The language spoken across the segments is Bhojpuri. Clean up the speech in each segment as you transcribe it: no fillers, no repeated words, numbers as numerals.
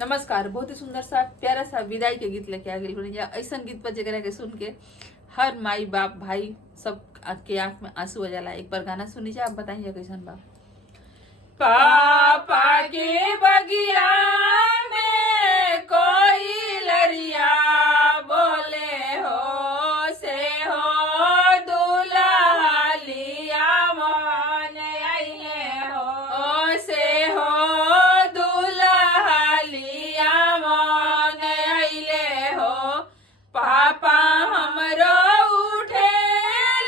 नमस्कार। बहुत ही सुंदर सा प्यारा सा विदाई के गीत लेके आ गई। ऐसा गीत पर जगह के सुन के हर माई बाप भाई सब के आंख में आंसू आ जाला। एक बार गाना सुनी जा, आप बताइए कैसन बा। पापा के बगिया में कोई लरिया बोले हो से हो दूल्हा लिया मन आइले हो से हो दूल्हा लिया मन आइले हो। पापा हमरो उठे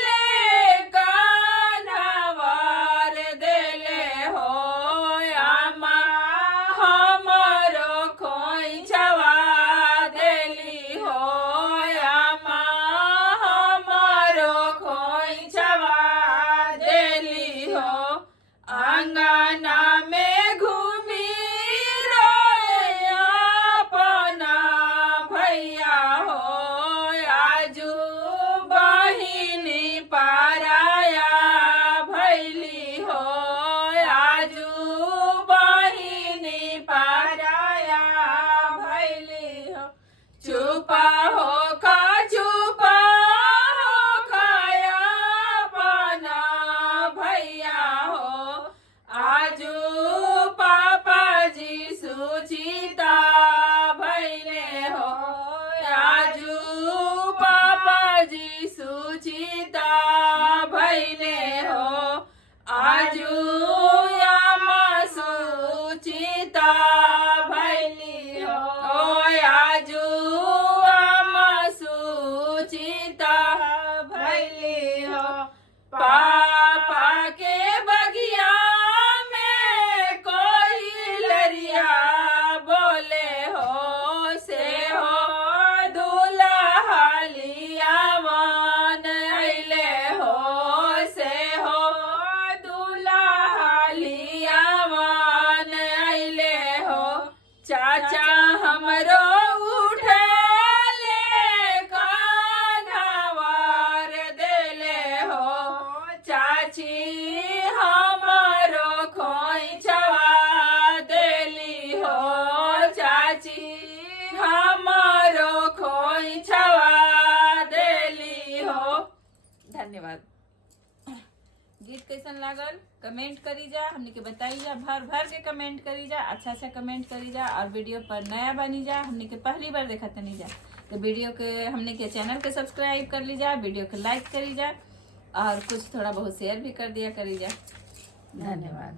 ले कान्हावर देले हो। आमा हमरो खोइछवा देली हो। आमा हमरो खोइछवा देली हो। आंगना में घूमी रोए अपना भैया हो। आजू बहिनी पाराया भैली हो। आजू बहिनी पाराया भैली हो। चुपा हो का चुपा हो खाया अपना भैया हो। आजू पापा जी सुचिता भैले हो। आजू पापा जी सुचिता भैले हो। आजू यामा सुचिता भैली हो। आजू यामा सुचिता भैली हो। पापा के बगिया में कोई लरिया बोले हो से हो दूल्हा लिया मन आइले हो। से हो दूल्हा लिया मन आइले हो। चाचा हमरो उठे ले कान्हावर देले हो। चाची हमरो खोइछवा देली हो। चाची हमरो खोइछवा देली हो। धन्यवाद। गीत कैसन लागल कमेंट करी जा, हमने के बताई जा, भर भर के कमेंट करी जा, अच्छा कमेंट करी जा। और वीडियो पर नया बनी जा, हमने के पहली बार देखा तनी जा तो वीडियो के हमने के चैनल के सब्सक्राइब कर ली जा, वीडियो के लाइक करी जा और कुछ थोड़ा बहुत शेयर भी कर दिया करी जा। धन्यवाद।